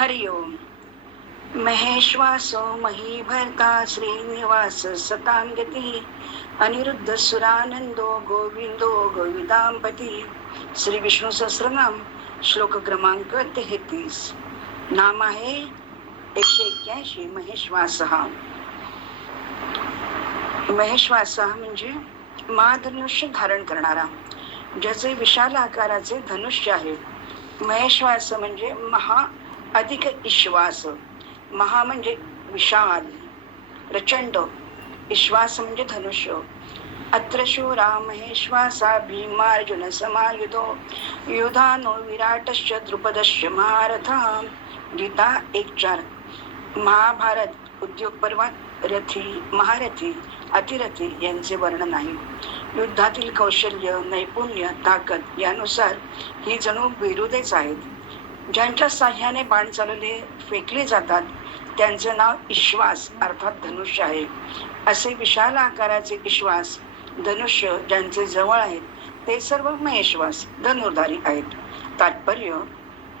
हरि ओम. महेश्वासो महीभर्ता श्रीनिवास सतांगती अनिरुद्ध सुरानंदो गोविंदो गोविदांपती. श्री विष्णू सहस्रनाम श्लोक क्रमांक 33. नाम आहे 181 महेश्वास. महेश्वास म्हणजे महाधनुष्य धारण करणारा, ज्याचे विशाल आकाराचे धनुष्य आहे. महेश्वास म्हणजे महा अधिक ईश्वास. महा म्हणजे विशाल प्रचंड, ईश्वास म्हणजे धनुष्य. अत्र शूरा महेश्वासा भीमार्जुन समायुधो युधानो विराटश्च द्रुपदश्च महारथा. गीता 1:4. महाभारत उद्योग पर्वात रथी, महारथी, अतिरथी यांचे वर्णन आहे. युद्धातील कौशल्य, नैपुण्य, ताकद यानुसार ही जणू बिरुदेच आहेत. ज्यांच्या साह्याने बाण चालवले फेकले जातात त्यांचं नाव ईश्वास अर्थात धनुष्य आहे. असे विशाल आकाराचे ईश्वास धनुष्य ज्यांचे जवळ आहेत ते सर्व महेश्वास धनुर्धारी आहेत. तात्पर्य: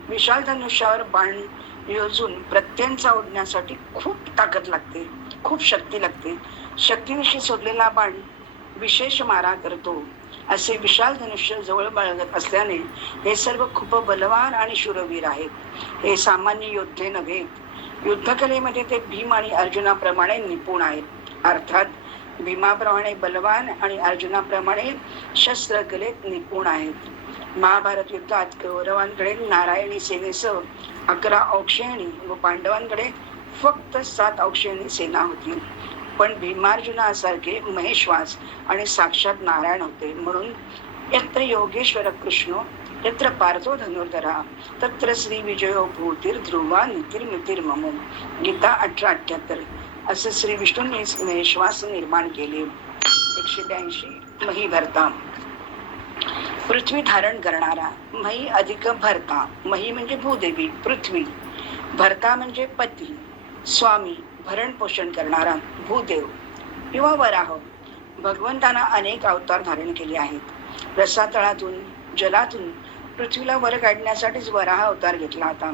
विशाल धनुष्यावर बाण योजून प्रत्यंचा ओढण्यासाठी खूप ताकद लागते, खूप शक्ती लागते. शक्तीनिशी सोडलेला बाण विशेष मारा करतो. असे विशाल धनुष्य जवळ बाळगत असल्याने हे सर्व खूप बलवान आणि शूरवीर आहेत. हे सामान्य योद्धे नव्हेत. युद्धकलेमध्ये ते भीम आणि अर्जुनाप्रमाणे निपुण आहेत. अर्थात भीमाप्रमाणे बलवान आणि अर्जुनाप्रमाणे शस्त्रकलेत निपुण आहेत. महाभारत युद्धात कौरवांकडे नारायणी सेनेसह 11 औक्षणी व पांडवांकडे फक्त 7 औक्षणी सेना होती. पण भीमार्जुनासारखे महेश्वास आणि साक्षात नारायण होते. म्हणून यत्र योगेश्वर कृष्णो यत्र पार्थो धनुर्धरा तत्र श्री विजयो भूतीर ध्रुवा नीतिर्मितिर्मम. गीता 18:78. असं श्री विष्णूंनी महेश्वास निर्माण केले. 182 मही भरता, पृथ्वी धारण करणारा. मही अधिक भरता. मही म्हणजे भूदेवी पृथ्वी. भरता म्हणजे पती, स्वामी, भरण पोषण करणारा भूदेव किंवा वराह. भगवंतांना अनेक अवतार धारण केले आहेत. रसातळातून, जलातून पृथ्वीला वर काढण्यासाठीच वराह अवतार घेतला होता.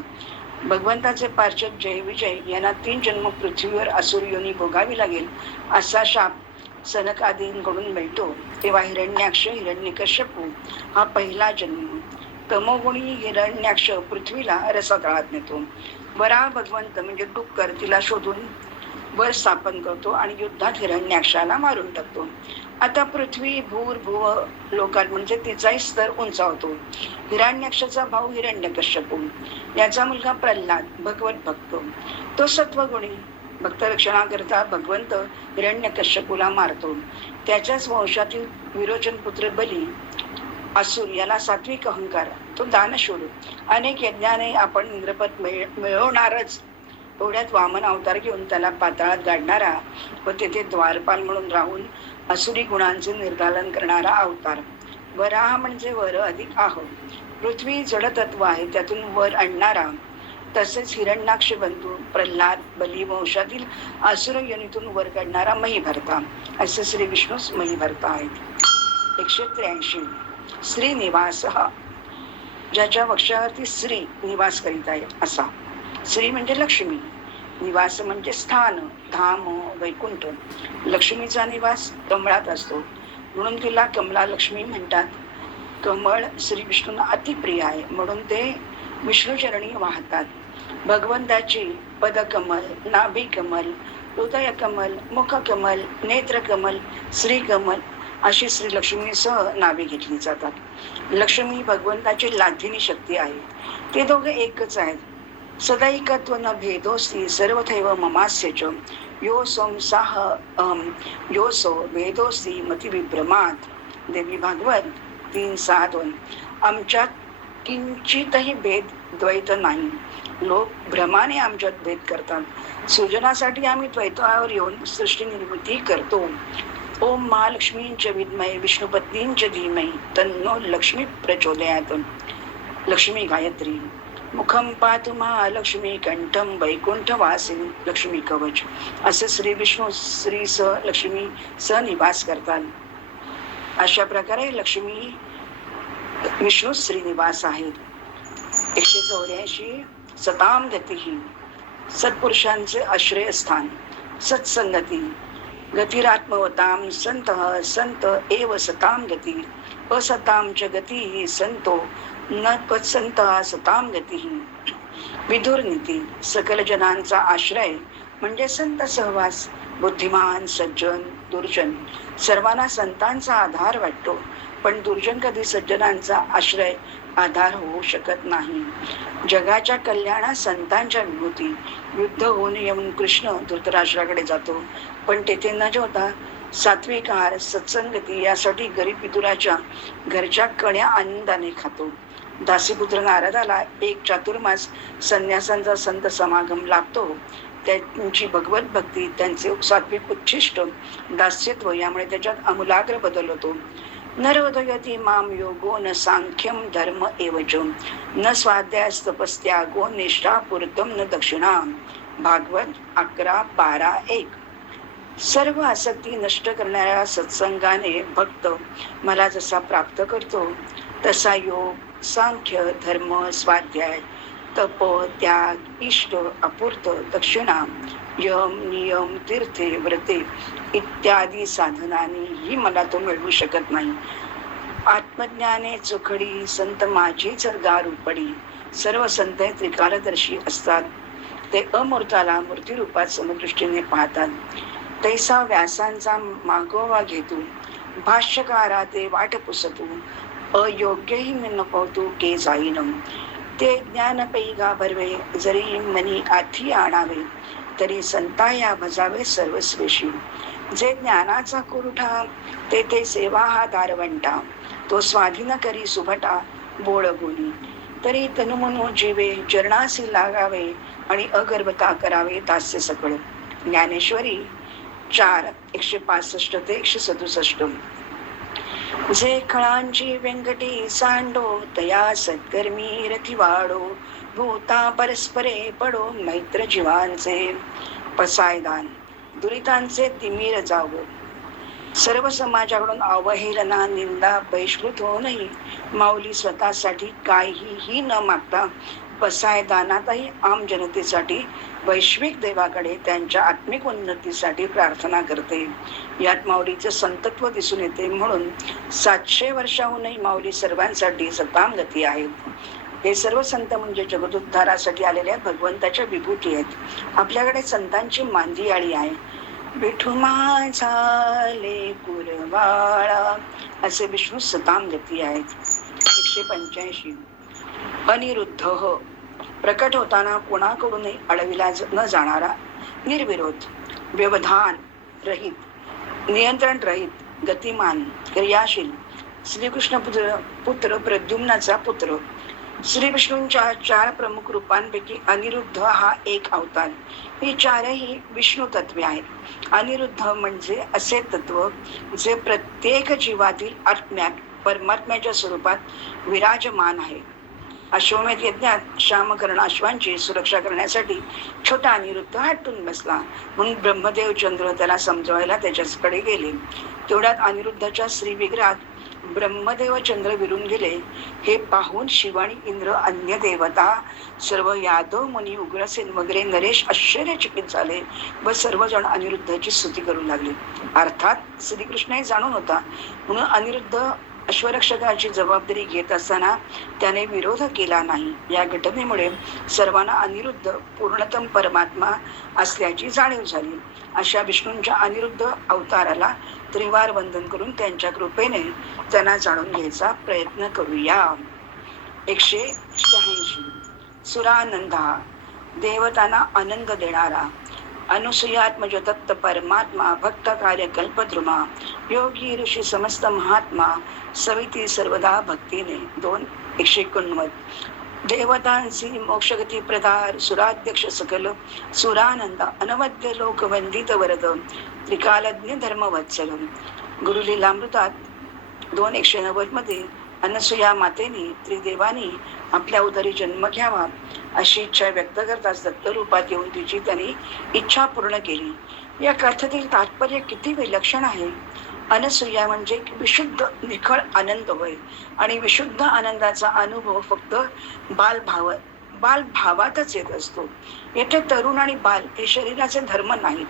भगवंताचे पार्षद जय विजय यांना 3 जन्म पृथ्वीवर असुर योनी भोगावी लागेल असा शाप सनक आदींकडून मिळतो. तेव्हा हिरण्याक्ष, हिरण्यकश्यपू हा पहिला जन्म. तमोगुणी हिरण्याक्ष पृथ्वीला रसातळात नेतो. वराह भगवंत म्हणजे डुक्कर तिला शोधून वर स्थापन करतो आणि युद्धात हिरण्याक्षाला मारून टाकतो. आता पृथ्वी भूर भुव लोकात म्हणजे तिचाही स्तर उंचावतो. हिरण्याक्षाचा भाऊ हिरण्यकश्यपू, याचा मुलगा प्रल्हाद भगवत भक्त, तो सत्वगुणी. भक्त रक्षणाकरता भगवंत हिरण्यकश्यपूला मारतो. त्याच्याच वंशातील विरोचन पुत्र बली असुर याला सात्विक अहंकार, तो दानशूर. अनेक यज्ञाने आपण इंद्रपद मिळवणारच. एवढ्यात वामन अवतार घेऊन त्याला पाताळात गाडणारा व तेथे द्वारपाल म्हणून राहून असुरी गुणांचे निर्दालन करणारा अवतार. वराह म्हणजे वर अधिक आह. पृथ्वी जडतत्व आहे, त्यातून वर आणणारा. तसेच हिरण्याक्ष बंधू प्रल्हाद बली वंशातील असुर योनीतून वर काढणारा महीभर्ता. असे श्री विष्णू महीभर्ता आहेत. 183 श्रीनिवास, ज्याच्या वक्षावरती श्री निवास करीत आहे असा. श्री म्हणजे लक्ष्मी, निवास म्हणजे स्थान, धाम, वैकुंठ. लक्ष्मीचा निवास कमळात असतो म्हणून तिला कमला लक्ष्मी म्हणतात. कमळ श्री विष्णूंना अतिप्रिय आहे म्हणून ते विष्णूचरणी वाहतात. भगवंताची पदकमल, नाभिकमल, हृदयकमल, मुखकमल, नेत्रकमल, श्रीकमल अशी श्री लक्ष्मीसह नावे घेतली जातात. लक्ष्मी भगवंताची लाधिनी शक्ती आहे. ते दोघे एकच आहेत. सदैकत्व न भेदोस्ति सर्वथैव ममास्य च यो संसाह अहम यो सो भेदोस्ति मती विभ्रमात. देवी भागवत 3:6-2. आमच्यात किंचितही भेद द्वैत नाही. लोक भ्रमाने आमच्यात भेद करतात. सृजनासाठी आम्ही द्वैतावर येऊन सृष्टी निर्मिती करतो. ओम महालक्ष्मींच विद्महे विष्णुपत्नींच धीमहि तन्नो लक्ष्मी प्रचोदयात्. लक्ष्मी गायत्री. मुखम पातु महालक्ष्मी कंठम वैकुंठवासिनी लक्ष्मी कवच. असे श्री विष्णू श्री स लक्ष्मी सनिवास करतात. अशा प्रकारे लक्ष्मी विष्णू श्रीनिवास आहेत. 184 सताम गती. सत्पुरुषांचे आश्रयस्थान सत्संगती. गतिरात्मवताम संत संत एव सताम गती. असताम च गती संतो न त्वत्संत सताम गती. विदुर नीती. सकल जनांचा आश्रय म्हणजे संत सहवास. बुद्धिमान सज्जन दुर्जन सर्वांना संतांचा आधार वाटतो, पण दुर्जन कधी सज्जनांचा आश्रय आधार होऊ शकत नाही. जगाच्या कल्याणात संतांच्या विभूती. युद्ध होऊन येऊन कृष्ण धृतराष्ट्राकडे जातो, पण तेथे न जेवता सात्विक आहार सत्संगती यासाठी गरीब विदुराच्या घरच्या कण्या आनंदाने खातो. दासीपुत्र नारदाला एक चातुर्मास संन्यासांचा संत समागम लाभतो. त्यांची भगवत भक्ती, त्यांचे सात्विक उच्छिष्ट, दास्यत्व यामुळे त्याच्यात आमूलाग्र बदल होतो. नरोदयती माम योगो न सांख्यम धर्म एवच न स्वाध्यायस्तपस्त्यागो निष्ठा पूर्तम न दक्षिणा. भागवत 11:12-1. सर्व आसक्ती नष्ट करणाऱ्या सत्संगाने भक्त मला जसा प्राप्त करतो तसा योग सांख्य धर्म स्वाध्याय तप त्याग इष्ट अपूर्त दक्षिणा यम नियम तीर्थे व्रते इत्यादी साधनांनीही मला तो मिळवू शकत नाही. आत्मज्ञाने चोखडी संत माझीच गारुपडी. सर्व संत त्रिकालदर्शी असतात. ते अमूर्ताला मूर्तिरूपात समदृष्टीने पाहतात. तैसा व्यासांचा मागोवा घेतू भाष्यकारा ते वाट पुसतू. अयोग्यही मी नपवतू के जाईन. ते ज्ञान पैगा भरवे जरी मनी आधी आणावे तरी संता या भजावे सर्वस्वेशी. जे ज्ञानाचा कुरुठा ते सेवा हा दारवंटा. तो स्वाधीन करी सुभटा बोळ बोली. तरी तनुमनो जीवे चरणासी लागावे आणि अगर्भता करावे दास्य सकळ. ज्ञानेश्वरी 4:165 ते 167. जे खळांची व्यंकटी सांडो तया सत्कर्मी रथी वाडो. भूता परस्परे पडो मैत्र जीवांचे. पसायदान. दुरितांचे तिमीर जावो. सर्व समाजाकडून अवहेलना निंदा बहिष्कृत होऊनही माऊली स्वतःसाठी काहीही न मागता पसायदानातही आम जनतेसाठी वैश्विक देवाकडे त्यांच्या आत्मिक उन्नतीसाठी प्रार्थना करते. यात माऊलीचे संतत्व दिसून येते. म्हणून 700 वर्षाहूनही माऊली सर्वांसाठी सताम गती आहेत. हे सर्व संत म्हणजे जगदुद्धारासाठी आलेल्या भगवंताच्या विभूती आहेत. आपल्याकडे संतांची मांदियाळी आहे. विठू माझा लेकुरवाळा असे विष्णू सताम गती आहेत. 185. अनिरुद्ध प्रकट होताना कोणाकडूनही अडविला न जाणारा, निर्विरोध, व्यवधान रहित, नियंत्रण रहित, गतिमान, क्रियाशील, श्रीकृष्ण पुत्र प्रद्युम्नाचा पुत्र. श्री विष्णूंच्या 4 प्रमुख रूपांपैकी अनिरुद्ध हा एक अवतार. ही 4ही विष्णू तत्वे आहेत. अनिरुद्ध म्हणजे असे तत्व जे प्रत्येक जीवातील आत्म्यात परमात्म्याच्या स्वरूपात विराजमान आहे. अश्वमेध यज्ञात श्यामकर्ण अश्वांची सुरक्षा करण्यासाठी छोटा अनिरुद्ध हटून बसला, म्हणून ब्रह्मदेव चंद्र त्याला समजवायला त्याच्याकडे गेले. तेवढ्यात अनिरुद्धाच्या श्री विग्रहात ब्रह्मदेव चंद्र विरून गेले. हे पाहून शिव आणि इंद्र, अन्य देवता, सर्व यादव मुनी, उग्रसेन वगैरे नरेश आश्चर्यचकित झाले व सर्वजण अनिरुद्धाची स्तुती करू लागले. अर्थात श्रीकृष्णही जाणून होता, म्हणून अनिरुद्ध अश्वरक्षकाची जबाबदारी घेत असताना त्याने विरोध केला नाही. या घटनेमुळे सर्वांना अनिरुद्ध पूर्णतम परमात्मा असल्याची जाणीव झाली. अशा विष्णूंच्या अनिरुद्ध अवताराला त्रिवार वंदन करून त्यांच्या कृपेने त्यांना जाणून घ्यायचा प्रयत्न करूया. 186. सुरानंदा. देवतांना आनंद देणारा. अनुसूयात्मज दत्त परमात्मा. भक्त कार्य कल्पद्रुमा. योगी ऋषी समस्त महात्मा. सविती सर्वदा भक्तीने. 2:189. देवतांसी मोक्षगती प्रदार. सुराध्यक्ष सकल सुरानंद. अनवद्य लोक वंदित वरद. त्रिकालज्ञ धर्मवत्सल. गुरुलीलामृतात 2:190 मध्ये अनसूया मातेने त्रिदेवानी आपल्या उदरी जन्म घ्यावा अशी इच्छा व्यक्त करताच दत्तरूपात येऊन तिची त्यांनी इच्छा पूर्ण केली. या कथेतील तात्पर्य किती विलक्षण आहे. अनसूया म्हणजे विशुद्ध निखळ आनंद होय, आणि विशुद्ध आनंदाचा अनुभव फक्त बाल भावातच येत असतो. येथे तरुण आणि बाल हे शरीराचे धर्म नाहीत.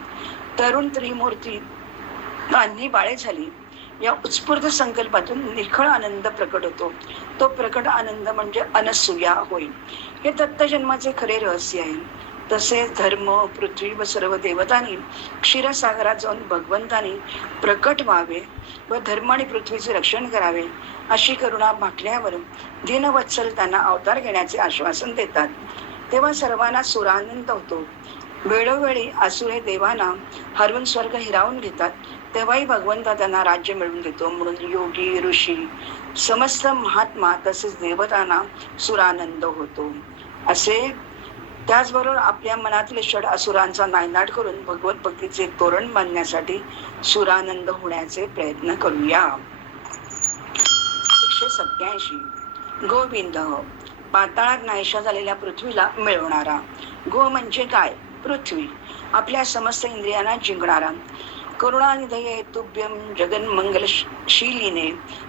तरुण त्रिमूर्ती गांधी बाळे झाली या उत्स्फूर्त संकल्पातून निखळ आनंद प्रकट होतो. तो प्रकट आनंद म्हणजे अनसूया होय. हे दत्तजन्माचे खरे रहस्य आहे. तसेच धर्म, पृथ्वी व सर्व देवतांनी क्षीरसागरात जाऊन भगवंतांनी प्रकट व्हावे व धर्म आणि पृथ्वीचे रक्षण करावे अशी करुणा भाटल्यावर दीनवत्सल त्यांना अवतार घेण्याचे आश्वासन देतात. तेव्हा सर्वांना सुरानंद होतो. वेळोवेळी असुरे देवांना हरवून स्वर्ग हिरावून घेतात. तेव्हाही भगवंता त्यांना राज्य मिळवून देतो. म्हणून योगी, ऋषी, समस्त महात्मा तसेच देवतांना सुरानंद होतो. असे त्याचबरोबर आपल्या मनातील षड असुरांचा नायनाट करून भगवत भक्तीचे तोरण बांधण्यासाठी सुरानंद होण्याचे प्रयत्न करूया. 187 गोविंद पाताळात नाहीशा झालेल्या पृथ्वीला मिळवणारा. गो म्हणजे काय? पृथ्वी. आपल्या समस्त इंद्रियांना जिंकणारा. करुणानिधये तुभ्यं जगन्मंगलशीलिने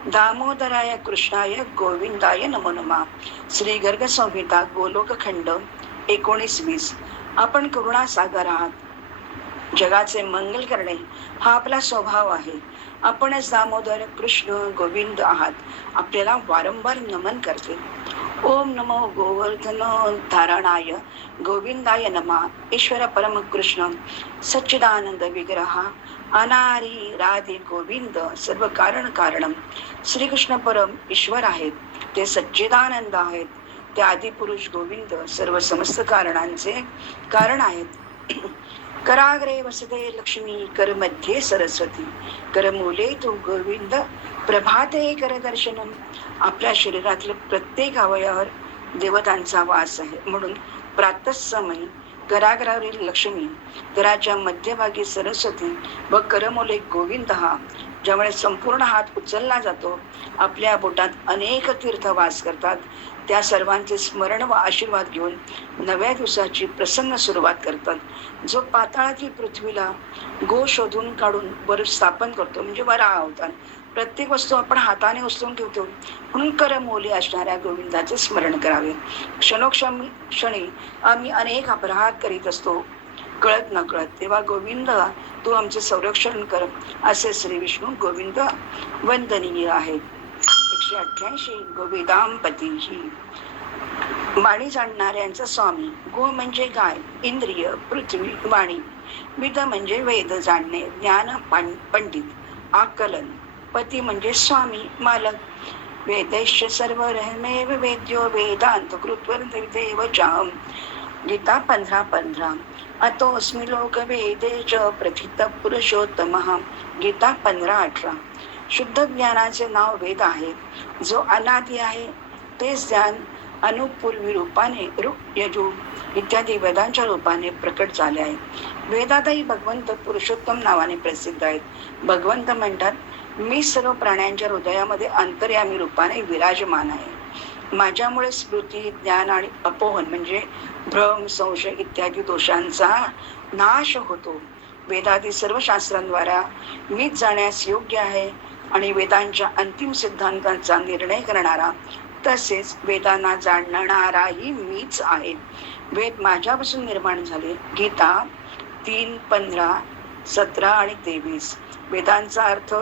दामोदराय कृष्णाय गोविंदाय नमो नमः. श्री गर्ग संहिता गोलोकखंड 19:20. आपण करुणासागर आहात. जगाचे मंगल करणे हा आपला स्वभाव आहे. आपणच दामोदर कृष्ण गोविंद आहात. आपल्याला वारंवार नमन करते. ओम नमो गोवर्धन धारणाय गोविंदाय नमः. ईश्वर परम कृष्ण सच्चिदानंद विग्रहा अनारी राधे गोविंद सर्व कारण कारणम. श्रीकृष्ण परम ईश्वर आहेत. ते सच्चिदानंद आहेत. ते आदिपुरुष गोविंद सर्व समस्त कारणांचे कारण आहेत. कराग्रे वसते लक्ष्मी, कर मध्ये सरस्वती, कर मूले तू गोविंद, प्रभाते कर दर्शनम. आपल्या शरीरातील प्रत्येक अवयवावर देवतांचा वास आहे. म्हणून प्रातःसमयी कराग्रावरील लक्ष्मी, कराच्या मध्यभागी सरस्वती व करमूले गोविंद हा, ज्यामुळे संपूर्ण हात उचलला जातो, आपल्या बोटात अनेक तीर्थ वास करतात. त्या सर्वांचे स्मरण व आशीर्वाद घेऊन नव्या दिवसाची प्रसन्न सुरुवात करतात. जो पाताळातील पृथ्वीला गो शोधून काढून वर स्थापन करतो म्हणजे वरा अवतार. प्रत्येक वस्तू आपण हाताने उचलून ठेवतो. म्हणून करमोली असणाऱ्या गोविंदाचे स्मरण करावे. क्षणी आम्ही अनेक अपराध करीत असतो, कळत न कळत. तेव्हा गोविंद तू आमचे संरक्षण कर. असे श्री विष्णू गोविंद वंदनीय आहेत. 188 गोविदांपती ही वाणी जाणणाऱ्यांचा स्वामी. गो म्हणजे गाय, इंद्रिय, पृथ्वी, वाणी. विद म्हणजे वेद जाणणे, ज्ञान, पंडित, आकलन. पती म्हणजे स्वामी, मालक. वेदैश्च सर्व रहमेव वेद्यो वेदांत कृत्वर देव जाम. गीता 15:15. अतोऽस्मि लोक वेदे च प्रथित पुरुषोत्तमः. गीता 15:18. शुद्ध ज्ञानाचे नाव वेद आहे. जो अनादि आहे तेच ज्ञान अनुपूर्वी रूपाने यजु इत्यादी वेदांच्या रूपाने प्रकट झाले आहे. वेदातही भगवंत पुरुषोत्तम नावाने प्रसिद्ध आहेत. भगवंत म्हणतात, मी सर्व प्राण्यांच्या हृदयामध्ये अंतर्यामी रूपाने विराजमान आहे. माझ्यामुळे स्मृती, ज्ञान आणि अपोहन म्हणजे भ्रम, संशय इत्यादी दोषांचा नाश होतो. वेदादी सर्व शास्त्रांद्वारा मीच जाण्यास योग्य आहे आणि वेदांच्या अंतिम सिद्धांतांचा निर्णय करणारा तसेच वेदांना जाणणाराही मीच आहे. वेद माझ्यापासून निर्माण झाले. गीता 3:15, 17 आणि 23. वेदांचा अर्थ,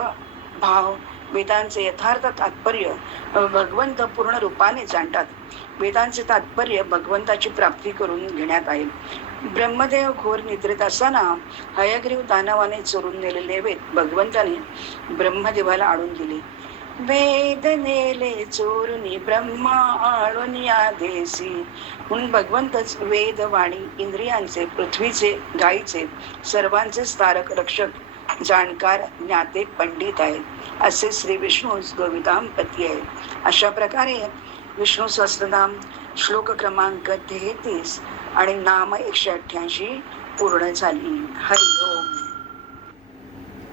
भाव, वेदांचे यथार्थ तात्पर्य भगवंत पूर्ण रूपाने जाणतात. वेदांचे तात्पर्य भगवंताची प्राप्ती करून घेण्यात आहे. ब्रह्मदेव घोर निद्रेत असताना हयग्रीव दानवाने चोरून नेलेले वेद भगवंताने ब्रह्मदेवाला आणून दिले. वेद नेले चोरुनी ब्रह्मा आणून या देसी. म्हणून भगवंतच वेद, वाणी, इंद्रियांचे, पृथ्वीचे, गायीचे, सर्वांचे स्थारक, रक्षक, जाणकार, ज्ञाते, पंडित आहेत. असे श्री विष्णू गोविदांपती आहे. अशा प्रकारे विष्णू सहस्त्रनाम श्लोक क्रमांक 33 आणि नाम 188 पूर्ण झाली. हरी.